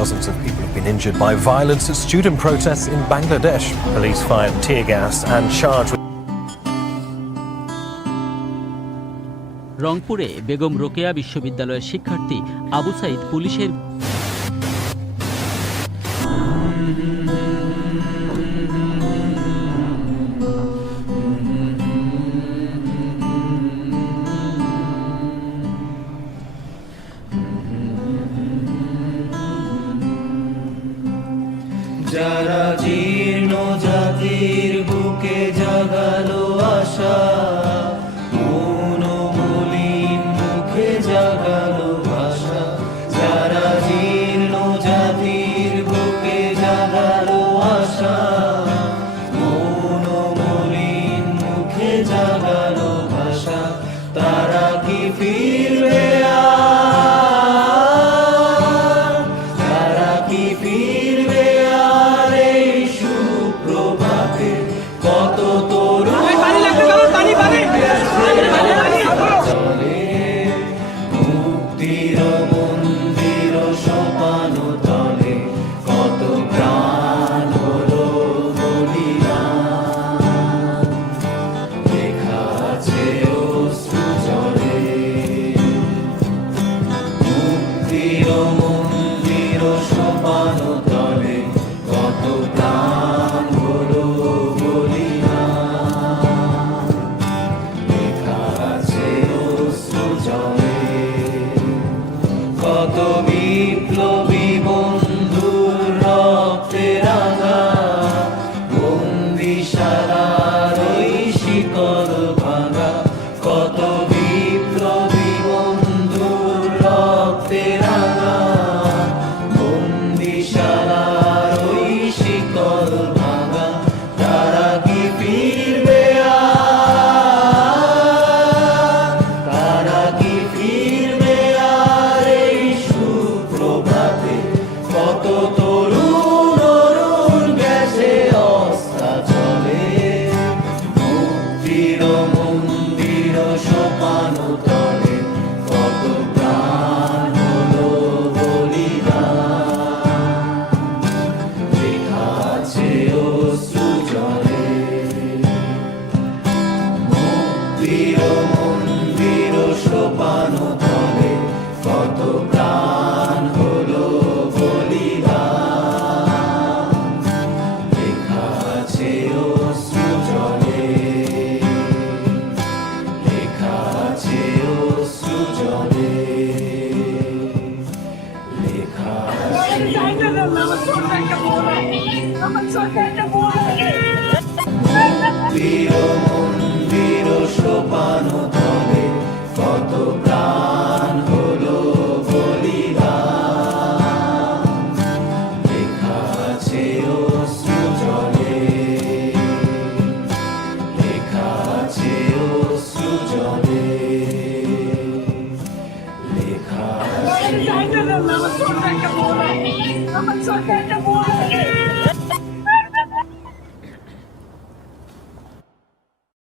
Dozens of people have been injured by violence at student protests in Bangladesh. Police fired tear gas and charged with রংপুরে বেগম রোকেয়া বিশ্ববিদ্যালয়ের শিক্ষার্থী আবু সাইদ পুলিশের যারা জীর্ণ জাতির বুকে জাগালো আশা মনোমলিন মুখে ভাষা। জীর্ণ জাতির বুকে আশা মুখে ভাষা। তারা কি তারা কি মুক্তির কত তরুণ অরুণ গেছে, অস্তা চলে মুক্তির মন্দির, সোপান তলে। কত প্রাণ হলো বলিদান। লেখা আছে অশ্রু জলে। মুক্তির মন্দির মন্দির সোপান তলে কত প্রাণ হলো বলিদান লেখা আছে অশ্রু জলে লেখা আছে অশ্রু জলে লেখা আছে Sorry.